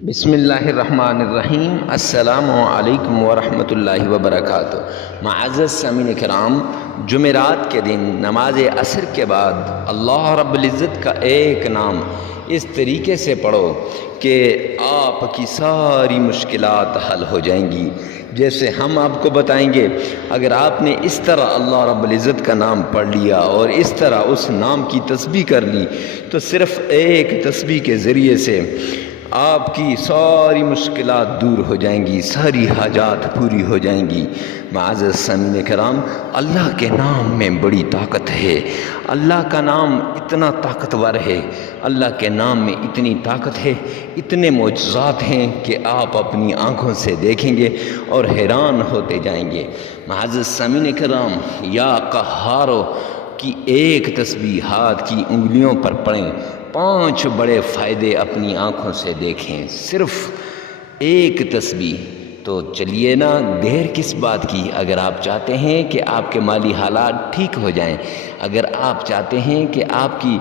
بسم اللہ الرحمن الرحیم۔ السلام علیکم ورحمۃ اللہ وبرکاتہ۔ معزز سامعین کرام، جمعرات کے دن نماز عصر کے بعد اللہ رب العزت کا ایک نام اس طریقے سے پڑھو کہ آپ کی ساری مشکلات حل ہو جائیں گی۔ جیسے ہم آپ کو بتائیں گے، اگر آپ نے اس طرح اللہ رب العزت کا نام پڑھ لیا اور اس طرح اس نام کی تسبیح کر لی تو صرف ایک تسبیح کے ذریعے سے آپ کی ساری مشکلات دور ہو جائیں گی، ساری حاجات پوری ہو جائیں گی۔ معزز سامعین کرام، اللہ کے نام میں بڑی طاقت ہے۔ اللہ کا نام اتنا طاقتور ہے، اللہ کے نام میں اتنی طاقت ہے، اتنے معجزات ہیں کہ آپ اپنی آنکھوں سے دیکھیں گے اور حیران ہوتے جائیں گے۔ معزز سامعین کرام، یا قہارو کی ایک تسبیح ہاتھ کی انگلیوں پر پڑھیں، 5 بڑے فائدے اپنی آنکھوں سے دیکھیں، صرف ایک تسبیح۔ تو چلیے نا، دیر کس بات کی؟ اگر آپ چاہتے ہیں کہ آپ کے مالی حالات ٹھیک ہو جائیں، اگر آپ چاہتے ہیں کہ آپ کی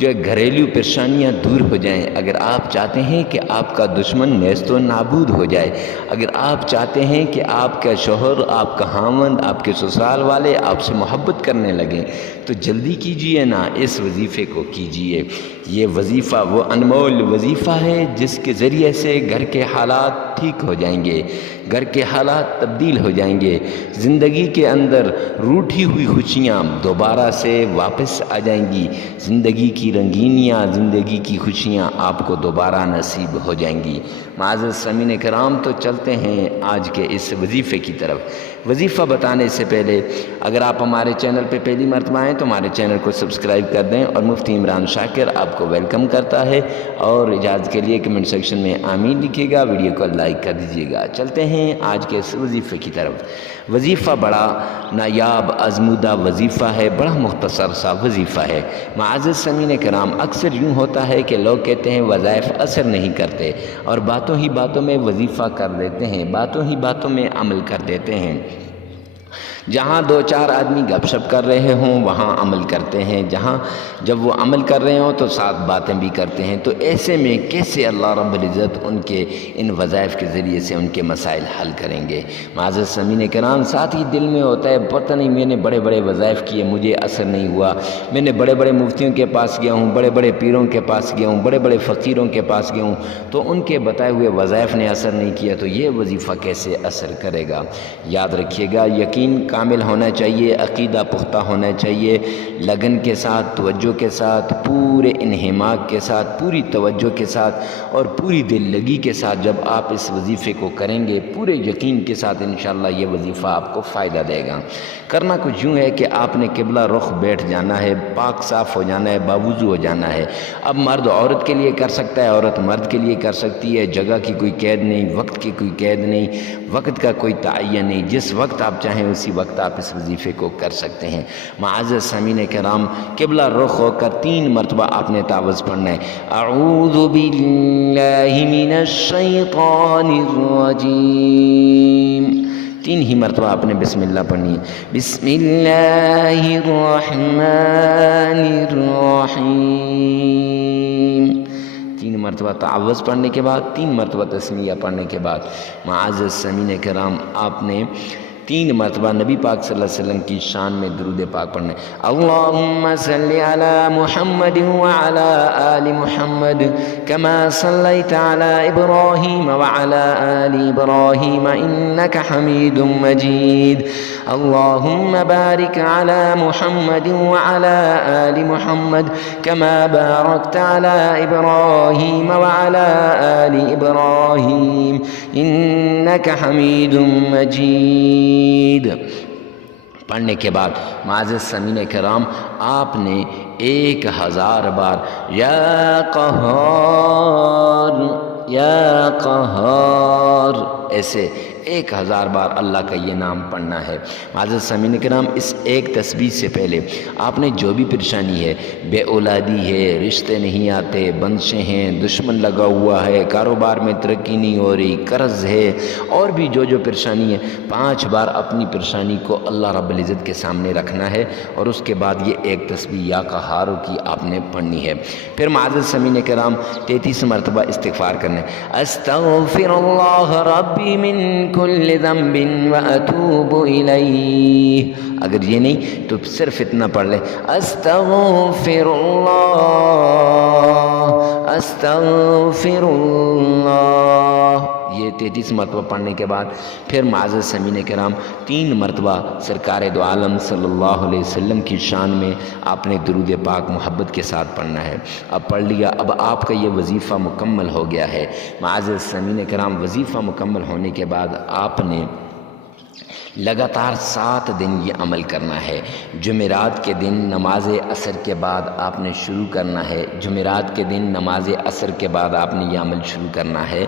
جو گھریلو پریشانیاں دور ہو جائیں، اگر آپ چاہتے ہیں کہ آپ کا دشمن نیست و نابود ہو جائے، اگر آپ چاہتے ہیں کہ آپ کا شوہر، آپ کا خاوند، آپ کے سسرال والے آپ سے محبت کرنے لگیں، تو جلدی کیجئے نا، اس وظیفے کو کیجئے۔ یہ وظیفہ وہ انمول وظیفہ ہے جس کے ذریعے سے گھر کے حالات ٹھیک ہو جائیں گے، گھر کے حالات تبدیل ہو جائیں گے، زندگی کے اندر روٹھی ہوئی خوشیاں دوبارہ سے واپس آ جائیں گی، زندگی کی رنگینیاں، زندگی کی خوشیاں آپ کو دوبارہ نصیب ہو جائیں گی۔ معزز سامعین کرام، تو چلتے ہیں آج کے اس وظیفے کی طرف۔ وظیفہ بتانے سے پہلے اگر آپ ہمارے چینل پہ پہلی مرتبہ آئیں تو ہمارے چینل کو سبسکرائب کر دیں، اور مفتی عمران شاکر آپ کو ویلکم کرتا ہے، اور اجازت کے لیے کمنٹ سیکشن میں آمین لکھیے گا، ویڈیو کو لائک کر دیجیے گا۔ چلتے ہیں آج کے اس وظیفے کی طرف۔ وظیفہ بڑا نایاب آزمودہ وظیفہ ہے، بڑا مختصر سا وظیفہ ہے۔ معزز سامعین کرام، اکثر یوں ہوتا ہے کہ لوگ کہتے ہیں وظائف اثر نہیں کرتے، اور باتوں ہی باتوں میں وظیفہ کر دیتے ہیں، باتوں ہی باتوں میں عمل کر دیتے ہیں۔ جہاں 2-4 آدمی گپ شپ کر رہے ہوں وہاں عمل کرتے ہیں، جہاں جب وہ عمل کر رہے ہوں تو ساتھ باتیں بھی کرتے ہیں۔ تو ایسے میں کیسے اللہ رب العزت ان کے ان وظائف کے ذریعے سے ان کے مسائل حل کریں گے؟ معزز سامعین کرام، ساتھ ہی دل میں ہوتا ہے پتہ نہیں میں نے بڑے بڑے وظائف کیے، مجھے اثر نہیں ہوا، میں نے بڑے بڑے مفتیوں کے پاس گیا ہوں، بڑے بڑے پیروں کے پاس گیا ہوں، بڑے بڑے فقیروں کے پاس گیا ہوں، تو ان کے بتائے ہوئے وظائف نے اثر نہیں کیا، تو یہ وظیفہ کیسے اثر کرے گا؟ یاد رکھیے گا، یقین کامل ہونا چاہیے، عقیدہ پختہ ہونا چاہیے، لگن کے ساتھ، توجہ کے ساتھ، پورے انہماک کے ساتھ، پوری توجہ کے ساتھ اور پوری دل لگی کے ساتھ جب آپ اس وظیفے کو کریں گے، پورے یقین کے ساتھ انشاءاللہ یہ وظیفہ آپ کو فائدہ دے گا۔ کرنا کچھ یوں ہے کہ آپ نے قبلہ رخ بیٹھ جانا ہے، پاک صاف ہو جانا ہے، باوضو ہو جانا ہے۔ اب مرد عورت کے لیے کر سکتا ہے، عورت مرد کے لیے کر سکتی ہے، جگہ کی کوئی قید نہیں، وقت کی کوئی قید نہیں، وقت کا کوئی تعین نہیں، جس وقت آپ چاہیں اسی وقت آپ اس وظیفے کو کر سکتے ہیں۔ معزز سامعین کرام، قبلہ رخ ہو کر 3 مرتبہ آپ نے تعوذ پڑھنا ہے۔ اعوذ باللہ من الشیطان الرجیم، 3 ہی مرتبہ آپ نے بسم اللہ پڑھنی ہے۔ بسم اللہ الرحمن الرحیم، 3 مرتبہ تعوذ پڑھنے کے بعد، 3 مرتبہ تسمیہ پڑھنے کے بعد معزز سامعین کرام آپ نے 3 مرتبہ نبی پاک صلی اللہ علیہ وسلم کی شان میں درود پاک پڑھنا ہے۔ اللہم صلی علی محمد وعلی آل محمد کما صلیت علی ابراہیم وعلی آل ابراہیم انک حمید مجید۔ اللہم بارک علی محمد وعلی آل محمد کما بارکت علی ابراہیم وعلی آل ابراہیم انک حمید مجید۔ پڑھنے کے بعد معزز سامعین کرام آپ نے 1000 بار یا قہار یا قہار ایسے 1000 بار اللہ کا یہ نام پڑھنا ہے۔ معزز سامعین کرام، اس ایک تسبیح سے پہلے آپ نے جو بھی پریشانی ہے، بے اولادی ہے، رشتے نہیں آتے، بندشیں ہیں، دشمن لگا ہوا ہے، کاروبار میں ترقی نہیں ہو رہی، قرض ہے، اور بھی جو پریشانی ہے، 5 بار اپنی پریشانی کو اللہ رب العزت کے سامنے رکھنا ہے، اور اس کے بعد یہ ایک تسبیح یا قہارو کی آپ نے پڑھنی ہے۔ پھر معزز سامعین کرام 33 مرتبہ استغفار کرنے، استغفر اللہ ربی من کل ذنب واتوب الیہ۔ اگر یہ نہیں تو صرف اتنا پڑھ لیں، استغفر اللہ استغفر اللہ۔ یہ 33 مرتبہ پڑھنے کے بعد پھر معزز سامعین کرام 3 مرتبہ سرکار دو عالم صلی اللہ علیہ وسلم کی شان میں آپ نے درود پاک محبت کے ساتھ پڑھنا ہے۔ اب پڑھ لیا، اب آپ کا یہ وظیفہ مکمل ہو گیا ہے۔ معزز سامعین کرام، وظیفہ مکمل ہونے کے بعد آپ نے لگاتار 7 دن یہ عمل کرنا ہے۔ جمعرات کے دن نماز عصر کے بعد آپ نے شروع کرنا ہے، جمعرات کے دن نماز عصر کے بعد آپ نے یہ عمل شروع کرنا ہے،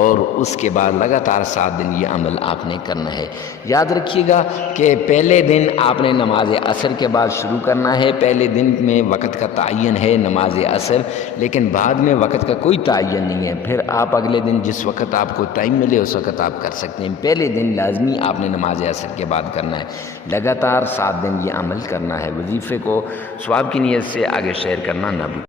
اور اس کے بعد لگاتار 7 دن یہ عمل آپ نے کرنا ہے۔ یاد رکھیے گا کہ پہلے دن آپ نے نماز عصر کے بعد شروع کرنا ہے، پہلے دن میں وقت کا تعین ہے نماز عصر، لیکن بعد میں وقت کا کوئی تعین نہیں ہے، پھر آپ اگلے دن جس وقت آپ کو ٹائم ملے اس وقت آپ کر سکتے ہیں۔ پہلے دن لازمی آپ نے نماز عصر کے بعد کرنا ہے، لگاتار 7 دن یہ عمل کرنا ہے۔ وظیفے کو ثواب کی نیت سے آگے شیئر کرنا نہ بھولیں۔